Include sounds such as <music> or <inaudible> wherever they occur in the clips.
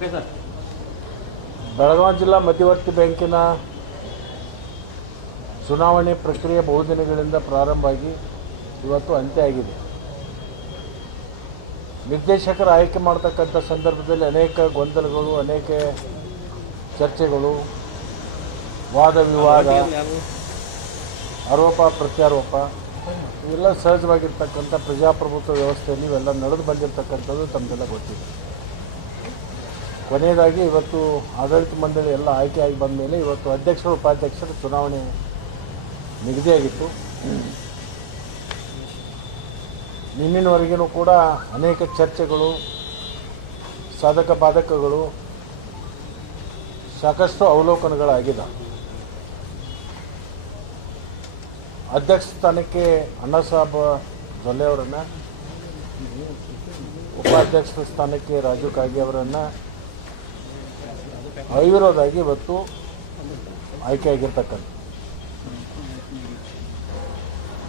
Okay sir. Belagavi ಜಿಲ್ಲಾ ಮಧ್ಯವರ್ತಿ ಬ್ಯಾಂಕಿನ ಚುನಾವಣೆ ಪ್ರಕ್ರಿಯೆ ಬಹುದಿನಗಳಿಂದ ಪ್ರಾರಂಭ ಆಗಿ ಇವತ್ತು ಅಂತ್ಯ ಆಗಿದೆ. ನಿರ್ದೇಶಕರ ಆಯ್ಕೆ ಮಾಡ್ತಕ್ಕಂಥ ಸಂದರ್ಭದಲ್ಲಿ ಅನೇಕ ಗೊಂದಲಗಳು ಅನೇಕ ಚರ್ಚೆಗಳು ವಾದ ವಿವಾದ ಆರೋಪ ಪ್ರತ್ಯಾರೋಪ ಇವೆಲ್ಲ ಸಹಜವಾಗಿರ್ತಕ್ಕಂಥ ಪ್ರಜಾಪ್ರಭುತ್ವ ವ್ಯವಸ್ಥೆಯಲ್ಲಿ ಇವೆಲ್ಲ ನಡೆದು ಬಂದಿರತಕ್ಕಂಥದ್ದು ತಮಗೆಲ್ಲ ಗೊತ್ತಿದೆ. ಕೊನೆಯದಾಗಿ ಇವತ್ತು ಆಡಳಿತ ಮಂಡಳಿ ಎಲ್ಲ ಆಯ್ಕೆಯಾಗಿ ಬಂದ ಮೇಲೆ ಇವತ್ತು ಅಧ್ಯಕ್ಷರು ಉಪಾಧ್ಯಕ್ಷರ ಚುನಾವಣೆ ನಿಗದಿಯಾಗಿತ್ತು. ನಿನ್ನಿನವರೆಗೂ ಕೂಡ ಅನೇಕ ಚರ್ಚೆಗಳು, ಸಾಧಕ ಬಾಧಕಗಳು ಸಾಕಷ್ಟು ಅವಲೋಕನಗಳಾಗಿದೆ ಅಧ್ಯಕ್ಷ ಸ್ಥಾನಕ್ಕೆ ಅಣ್ಣಸಾಬ ಜೊಲ್ಲೆ ಅವರನ್ನು ಉಪಾಧ್ಯಕ್ಷ ಸ್ಥಾನಕ್ಕೆ ರಾಜು ಕಾಗೆ ಅವರನ್ನು ಅವಿರೋಧಾಗಿ ಇವತ್ತು ಆಯ್ಕೆಯಾಗಿರ್ತಕ್ಕಂಥ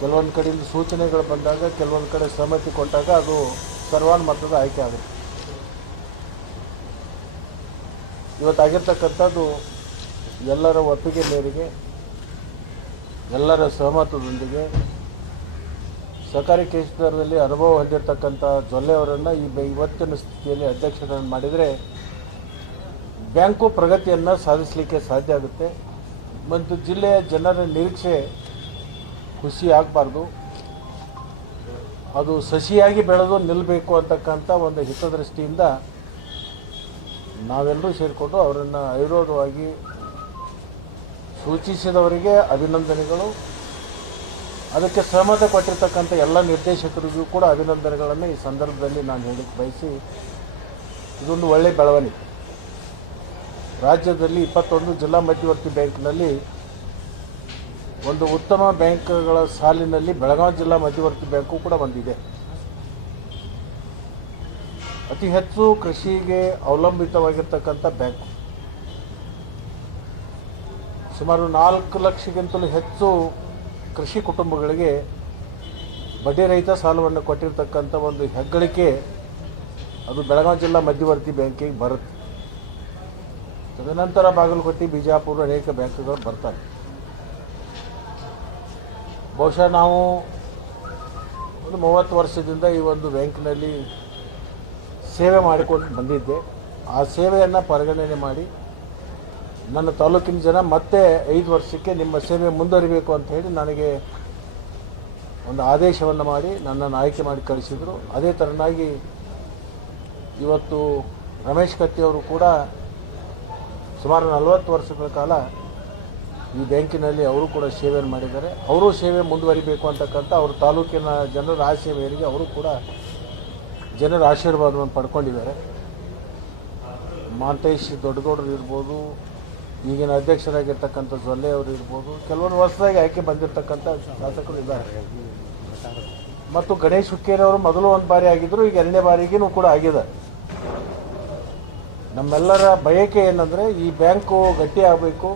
ಕೆಲವೊಂದು ಕಡೆಯಿಂದ ಸೂಚನೆಗಳು ಬಂದಾಗ, ಕೆಲವೊಂದು ಕಡೆ ಸಮ್ಮತಿ ಕೊಟ್ಟಾಗ ಅದು ಸರ್ವಾನುಮತದ ಆಯ್ಕೆ ಆಗುತ್ತೆ. ಇವತ್ತಾಗಿರ್ತಕ್ಕಂಥದ್ದು ಎಲ್ಲರ ಒಪ್ಪಿಗೆ ಮೇರೆಗೆ, ಎಲ್ಲರ ಸಹಮತದೊಂದಿಗೆ, ಸಹಕಾರಿ ಕ್ಷೇತ್ರದಲ್ಲಿ ಅನುಭವ ಹೊಂದಿರತಕ್ಕಂಥ ಜೊಲ್ಲೆಯವರನ್ನು ಈ ಇವತ್ತಿನ ಸ್ಥಿತಿಯಲ್ಲಿ ಅಧ್ಯಕ್ಷರನ್ನು ಮಾಡಿದರೆ ಬ್ಯಾಂಕು ಪ್ರಗತಿಯನ್ನು ಸಾಧಿಸಲಿಕ್ಕೆ ಸಾಧ್ಯ ಆಗುತ್ತೆ. ಮತ್ತು ಜಿಲ್ಲೆಯ ಜನರ ನಿರೀಕ್ಷೆ ಖುಷಿ ಆಗಬಾರ್ದು. ಅದು ಸಸಿಯಾಗಿ ಬೆಳೆದು ನಿಲ್ಲಬೇಕು ಅಂತಕ್ಕಂಥ ಒಂದು ಹಿತದೃಷ್ಟಿಯಿಂದ ನಾವೆಲ್ಲರೂ ಸೇರಿಕೊಂಡು ಅವರನ್ನು ಅವಿರೋಧವಾಗಿ ಸೂಚಿಸಿದವರಿಗೆ ಅಭಿನಂದನೆಗಳು. ಅದಕ್ಕೆ ಸಹಮತ ಕೊಟ್ಟಿರ್ತಕ್ಕಂಥ ಎಲ್ಲ ನಿರ್ದೇಶಕರಿಗೂ ಕೂಡ ಅಭಿನಂದನೆಗಳನ್ನು ಈ ಸಂದರ್ಭದಲ್ಲಿ ನಾನು ಹೇಳಕ್ಕೆ ಬಯಸಿ, ಇದೊಂದು ಒಳ್ಳೆಯ ಬೆಳವಣಿಗೆ. ರಾಜ್ಯದಲ್ಲಿ ಇಪ್ಪತ್ತೊಂದು ಜಿಲ್ಲಾ ಮಧ್ಯವರ್ತಿ ಬ್ಯಾಂಕ್ನಲ್ಲಿ ಒಂದು ಉತ್ತಮ ಬ್ಯಾಂಕ್ಗಳ ಸಾಲಿನಲ್ಲಿ ಬೆಳಗಾವಿ ಜಿಲ್ಲಾ ಮಧ್ಯವರ್ತಿ ಬ್ಯಾಂಕು ಕೂಡ ಬಂದಿದೆ. ಅತಿ ಹೆಚ್ಚು ಕೃಷಿಗೆ ಅವಲಂಬಿತವಾಗಿರ್ತಕ್ಕಂಥ ಬ್ಯಾಂಕು. ಸುಮಾರು ನಾಲ್ಕು ಲಕ್ಷಕ್ಕಿಂತಲೂ ಹೆಚ್ಚು ಕೃಷಿ ಕುಟುಂಬಗಳಿಗೆ ಬಡ್ಡಿ ರಹಿತ ಸಾಲವನ್ನು ಕೊಟ್ಟಿರ್ತಕ್ಕಂಥ ಒಂದು ಹೆಗ್ಗಳಿಕೆ ಅದು ಬೆಳಗಾವಿ ಜಿಲ್ಲಾ ಮಧ್ಯವರ್ತಿ ಬ್ಯಾಂಕಿಗೆ ಬರುತ್ತೆ. ತದನಂತರ ಬಾಗಲಕೋಟೆ, ಬಿಜಾಪುರ ಅನೇಕ ಬ್ಯಾಂಕ್ಗಳು ಬರ್ತಾರೆ ಬಹುಶಃ ನಾವು ಒಂದು ಮೂವತ್ತು ವರ್ಷದಿಂದ ಈ ಒಂದು ಬ್ಯಾಂಕ್ನಲ್ಲಿ ಸೇವೆ ಮಾಡಿಕೊಂಡು ಬಂದಿದ್ದೆ. ಆ ಸೇವೆಯನ್ನು ಪರಿಗಣನೆ ಮಾಡಿ ನನ್ನ ತಾಲೂಕಿನ ಜನ ಮತ್ತೆ ಐದು ವರ್ಷಕ್ಕೆ ನಿಮ್ಮ ಸೇವೆ ಮುಂದುವರಿಬೇಕು ಅಂತ ಹೇಳಿ ನನಗೆ ಒಂದು ಆದೇಶವನ್ನು ಮಾಡಿ ನನ್ನನ್ನು ಆಯ್ಕೆ ಮಾಡಿ ಕಳಿಸಿದರು. ಅದೇ ಥರನಾಗಿ ಇವತ್ತು ರಮೇಶ್ ಕತ್ತಿಯವರು ಕೂಡ ಸುಮಾರು ನಲವತ್ತು ವರ್ಷಗಳ ಕಾಲ ಈ ಬ್ಯಾಂಕಿನಲ್ಲಿ ಅವರು ಕೂಡ ಸೇವೆಯನ್ನು ಮಾಡಿದ್ದಾರೆ. ಅವರು ಸೇವೆ ಮುಂದುವರಿಬೇಕು ಅಂತಕ್ಕಂಥ ಅವ್ರ ತಾಲೂಕಿನ ಜನರ ಆಸೆ ಮೇರೆಗೆ ಅವರು ಕೂಡ ಜನರ ಆಶೀರ್ವಾದವನ್ನು ಪಡ್ಕೊಂಡಿದ್ದಾರೆ. ಮಾಂತೇಶ್ ದೊಡ್ಡಗೌಡರು ಇರ್ಬೋದು, ಈಗಿನ ಅಧ್ಯಕ್ಷರಾಗಿರ್ತಕ್ಕಂಥ ಜೊಲ್ಲೆ ಅವರು ಇರ್ಬೋದು, ಕೆಲವೊಂದು ವರ್ಷದಾಗಿ ಆಯ್ಕೆ ಬಂದಿರತಕ್ಕಂಥ ಶಾಸಕರು ಇದ್ದಾರೆ. ಮತ್ತು ಗಣೇಶ್ ಹುಕ್ಕೇರಿಯವರು ಮೊದಲು ಒಂದು ಬಾರಿ ಆಗಿದ್ದರು ಈಗ ಎರಡನೇ ಬಾರಿಗೂ ಕೂಡ ಆಗಿದ್ದಾರೆ ನಮ್ಮೆಲ್ಲರ ಬಯಕೆ ಏನಂದರೆ ಈ ಬ್ಯಾಂಕು ಗಟ್ಟಿ ಆಗಬೇಕು.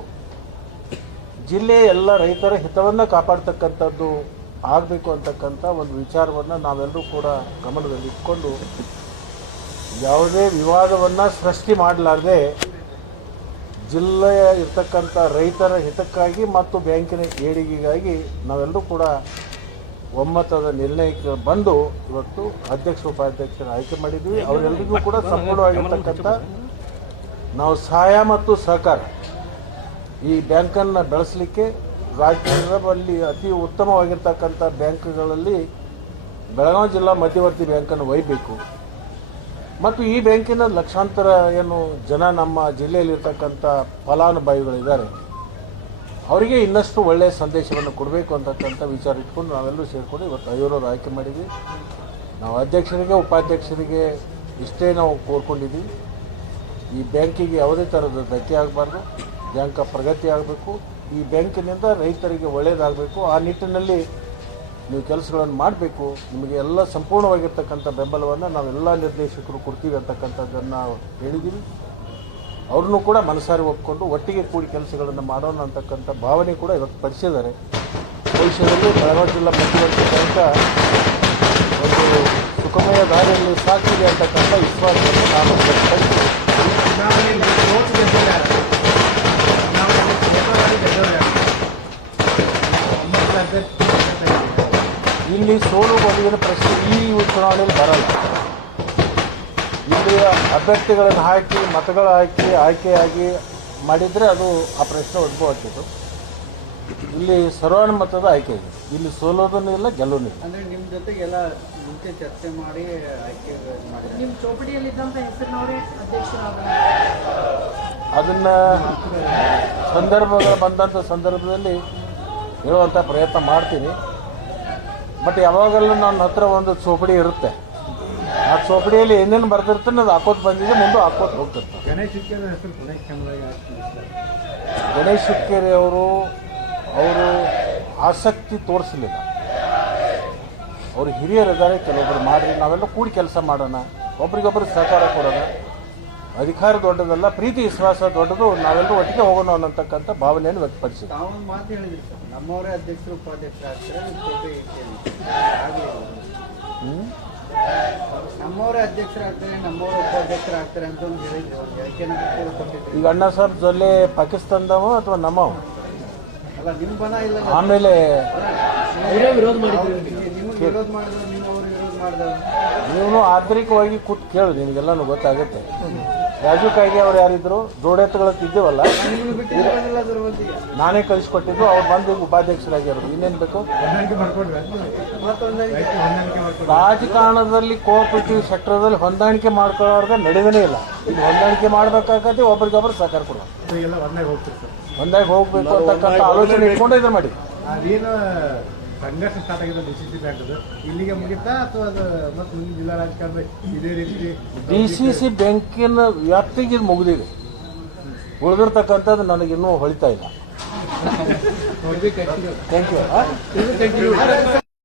ಜಿಲ್ಲೆಯ ಎಲ್ಲ ರೈತರ ಹಿತವನ್ನು ಕಾಪಾಡ್ತಕ್ಕಂಥದ್ದು ಆಗಬೇಕು ಅಂತಕ್ಕಂಥ ಒಂದು ವಿಚಾರವನ್ನು ನಾವೆಲ್ಲರೂ ಕೂಡ ಗಮನದಲ್ಲಿ ಇಟ್ಕೊಂಡು ಯಾವುದೇ ವಿವಾದವನ್ನು ಸೃಷ್ಟಿ ಮಾಡಲಾರ್ದೆ ಜಿಲ್ಲೆಯ ಇರ್ತಕ್ಕಂಥ ರೈತರ ಹಿತಕ್ಕಾಗಿ ಮತ್ತು ಬ್ಯಾಂಕಿನ ಏಳಿಗೆಗಾಗಿ ನಾವೆಲ್ಲರೂ ಕೂಡ ಒಮ್ಮತದ ನಿರ್ಣಯಕ್ಕೆ ಬಂದು ಇವತ್ತು ಅಧ್ಯಕ್ಷ ಉಪಾಧ್ಯಕ್ಷರ ಆಯ್ಕೆ ಮಾಡಿದ್ವಿ. ಅವರೆಲ್ಲರಿಗೂ ಕೂಡ ಸಂಪೂರ್ಣವಾಗಿರ್ತಕ್ಕಂಥ ನಾವು ಸಹಾಯ ಮತ್ತು ಸಹಕಾರ. ಈ ಬ್ಯಾಂಕನ್ನು ಬೆಳೆಸಲಿಕ್ಕೆ ರಾಜ್ಯದಲ್ಲಿ ಅತಿ ಉತ್ತಮವಾಗಿರ್ತಕ್ಕಂಥ ಬ್ಯಾಂಕ್ಗಳಲ್ಲಿ ಬೆಳಗಾವಿ ಜಿಲ್ಲಾ ಮಧ್ಯವರ್ತಿ ಬ್ಯಾಂಕನ್ನು ಒಯ್ಯಬೇಕು ಮತ್ತು ಈ ಬ್ಯಾಂಕಿನ ಲಕ್ಷಾಂತರ ಏನು ಜನ ನಮ್ಮ ಜಿಲ್ಲೆಯಲ್ಲಿರ್ತಕ್ಕಂಥ ಫಲಾನುಭವಿಗಳಿದ್ದಾರೆ. ಅವರಿಗೆ ಇನ್ನಷ್ಟು ಒಳ್ಳೆಯ ಸಂದೇಶವನ್ನು ಕೊಡಬೇಕು ಅಂತಕ್ಕಂಥ ವಿಚಾರ ಇಟ್ಕೊಂಡು ನಾವೆಲ್ಲರೂ ಸೇರಿಕೊಂಡು ಇವತ್ತು ಐವರವ್ರು ಆಯ್ಕೆ ಮಾಡಿದ್ವಿ. ನಾವು ಅಧ್ಯಕ್ಷರಿಗೆ, ಉಪಾಧ್ಯಕ್ಷರಿಗೆ ಇಷ್ಟೇ ನಾವು ಕೋರ್ಕೊಂಡಿದ್ದೀವಿ ಈ ಬ್ಯಾಂಕಿಗೆ ಯಾವುದೇ ಥರದ ಧಕ್ಕೆ ಆಗಬಾರ್ದು, ಬ್ಯಾಂಕ ಪ್ರಗತಿ ಆಗಬೇಕು, ಈ ಬ್ಯಾಂಕಿನಿಂದ ರೈತರಿಗೆ ಒಳ್ಳೆಯದಾಗಬೇಕು ಆ ನಿಟ್ಟಿನಲ್ಲಿ ನೀವು ಕೆಲಸಗಳನ್ನು ಮಾಡಬೇಕು, ನಿಮಗೆ ಎಲ್ಲ ಸಂಪೂರ್ಣವಾಗಿರ್ತಕ್ಕಂಥ ಬೆಂಬಲವನ್ನು ನಾವೆಲ್ಲ ನಿರ್ದೇಶಕರು ಕೊಡ್ತೀವಿ ಅಂತಕ್ಕಂಥದ್ದನ್ನು ಹೇಳಿದ್ದೀವಿ ಅವ್ರನ್ನೂ ಕೂಡ ಮನಸಾರಿ ಒಪ್ಪಿಕೊಂಡು ಒಟ್ಟಿಗೆ ಕೂಡಿ ಕೆಲಸಗಳನ್ನು ಮಾಡೋಣ ಅಂತಕ್ಕಂಥ ಭಾವನೆ ಕೂಡ ಇವತ್ತು ಪಡಿಸಿದ್ದಾರೆ. ಭವಿಷ್ಯದಲ್ಲಿ ಬೆಳಗಾವಿ ಜಿಲ್ಲಾ ಬ್ಯಾಂಕ ಒಂದು ಸುಖಮಯ ದಾರಿಯಲ್ಲಿ ಸಾಕ್ತಿದೆ ಅಂತಕ್ಕಂಥ ವಿಶ್ವಾಸವನ್ನು ನಾನು ಅಭ್ಯರ್ಥಿ ಇಲ್ಲಿ ಸೋಲು ಗೆಲುವಿನ ಪ್ರಶ್ನೆ ಈ ಚುನಾವಣೆಯಲ್ಲಿ ಬರಲ್ಲ. ಇಲ್ಲಿಯ ಅಭ್ಯರ್ಥಿಗಳನ್ನು ಹಾಕಿ, ಮತಗಳ ಹಾಕಿ, ಆಯ್ಕೆಯಾಗಿ ಮಾಡಿದರೆ ಅದು ಆ ಪ್ರಶ್ನೆ ಒಡ್ಕೋಗ್ತಿತ್ತು ಇಲ್ಲಿ ಸರ್ವಾನುಮತದ ಆಯ್ಕೆ ಇದೆ. ಇಲ್ಲಿ ಸೋಲೋದನ್ನು ಇಲ್ಲ ಗೆಲ್ಲೋನು ಇಲ್ಲ. ಅಂದ್ರೆ ನಿಮ್ ಜೊತೆಗೆಲ್ಲ ಮುಂಚೆ ಚರ್ಚೆ ಮಾಡಿ ಆಯ್ಕೆ ಮಾಡಿದ್ರೆ ನಿಮ್ಮ ಚೌಪಡಿಯಲ್ಲಿದ್ದಂಥ ಹೆಸರಿನವರೇ ಅಧ್ಯಕ್ಷರಾಗಲ್ಲ ಅದನ್ನು ಸಂದರ್ಭಗಳು ಬಂದಂಥ ಸಂದರ್ಭದಲ್ಲಿ ಇರುವಂತ ಪ್ರಯತ್ನ ಮಾಡ್ತೀನಿ. ಬಟ್ ಯಾವಾಗಲೂ ನನ್ನ ಹತ್ರ ಒಂದು ಚೋಪಡಿ ಇರುತ್ತೆ. ಆ ಚೋಪಡಿಯಲ್ಲಿ ಏನೇನು ಬರ್ತಿರ್ತಾನೆ ಅದು ಹಾಕೋದು ಬಂದಿದೆ ಮುಂದೆ ಹಾಕೋದು ಹೋಗ್ತಿರ್ತಾರೆ ಗಣೇಶ್ ಹುಕ್ಕೇರಿ ಹೆಸರು ಗಣೇಶ್ ಹುಕ್ಕೇರಿ ಅವರು ಅವರು ಆಸಕ್ತಿ ತೋರಿಸಲಿಲ್ಲ. ಅವರು ಹಿರಿಯರಿದ್ದಾರೆ ಕೆಲವೊಬ್ಬರು ಮಾಡಿರಿ ನಾವೆಲ್ಲ ಕೂಡಿ ಕೆಲಸ ಮಾಡೋಣ. ಒಬ್ರಿಗೊಬ್ರು ಸಹಕಾರ ಕೊಡೋಣ. ಅಧಿಕಾರ ದೊಡ್ಡದಲ್ಲ ಪ್ರೀತಿ ವಿಶ್ವಾಸ ದೊಡ್ಡದು ನಾವೆಲ್ಲರೂ ಒಟ್ಟಿಗೆ ಹೋಗೋಣ ಅನ್ನತಕ್ಕಂಥ ಭಾವನೆಯನ್ನು ವ್ಯಕ್ತಪಡಿಸಿದ್ರು. ತಾವೊಂದು ಮಾತು ಹೇಳಿದ್ರಿ ಸರ್ ನಮ್ಮವರೇ ಅಧ್ಯಕ್ಷರು? ನಮ್ಮವರೇ ಅಧ್ಯಕ್ಷರಾಗ್ತಾರೆ ನಮ್ಮವರೇ ಉಪಾಧ್ಯಕ್ಷರು ಆಗ್ತಾರೆ ಅಂತ ಒಂದು ಹೇಳಿದ್ರು. ಈಗ ಅಣ್ಣ ಸಾಹೇಬ್ ಜೊಲ್ಲೆ ಪಾಕಿಸ್ತಾನದವ ಅಥವಾ ನಮ್ಮವ? ಆಮೇಲೆ ವಿರೋಧ ಮಾಡಿದ್ರು ನಿಮ್ಗೆ ವಿರೋಧ ಮಾಡಿದ್ರು ನೀವು ಅವ್ರು ವಿರೋಧ ಮಾಡಿದ್ರು. ನೀವು ಆಂತರಿಕವಾಗಿ ಕೂತ್ ಕೇಳು ನಿಮ್ಗೆಲ್ಲ ಗೊತ್ತಾಗುತ್ತೆ. ರಾಜೀವ್ ಕಾಯ್ದೆ ಅವ್ರು ಯಾರಿದ್ರು ಜೋಡೆತ್ತುಗಳ ಇದ್ದೇವಲ್ಲ ನಾನೇ ಕಳಿಸ್ಕೊಟ್ಟಿದ್ದು ಅವ್ರು ಬಂದು ಉಪಾಧ್ಯಕ್ಷರಾಗಿರೋದು ಇನ್ನೇನು ಬೇಕು? ರಾಜಕಾರಣದಲ್ಲಿ ಕೋಆಪರೇಟಿವ್ ಸೆಕ್ಟರ್ದಲ್ಲಿ ಹೊಂದಾಣಿಕೆ ಮಾಡ್ಕೊಳ್ಳೋರ್ಗೆ ನಡೆದೇ ಇಲ್ಲ. ಹೊಂದಾಣಿಕೆ ಮಾಡ್ಬೇಕಾಗತ್ತೆ ಒಬ್ರಿಗೊಬ್ರು ಸಹಕಾರ ಕೊಡೋದು ಒಂದಾಗಿ ಹೋಗ್ಬೇಕು ಅಂತಕ್ಕಂಥ ಆಲೋಚನೆ ಇಟ್ಕೊಂಡು ಇದ್ರೆ ಮಾಡಿ. ಅದೇನು ಸಂಘರ್ಷ ಸ್ಟಾರ್ಟ್ ಆಗಿದೆ ಡಿ ಸಿ ಸಿ ಬ್ಯಾಂಕ್ದು. ಇಲ್ಲಿಗೆ ಮುಗಿತಾ ಅಥವಾ ಅದು ಮತ್ತೆ ಮುಂದಿನ ಜಿಲ್ಲಾ ರಾಜಕಾರಣ ಇದೇ ರೀತಿ ಡಿ ಸಿ ಸಿ ಬ್ಯಾಂಕಿನ ವ್ಯಾಪ್ತಿಗೆ ಇದು ಮುಗಿದಿದೆ. ಉಳಿದಿರ್ತಕ್ಕಂಥದ್ದು ನನಗಿನ್ನೂ ಹೊಳಿತಾ ಇಲ್ಲ. <laughs> Thank you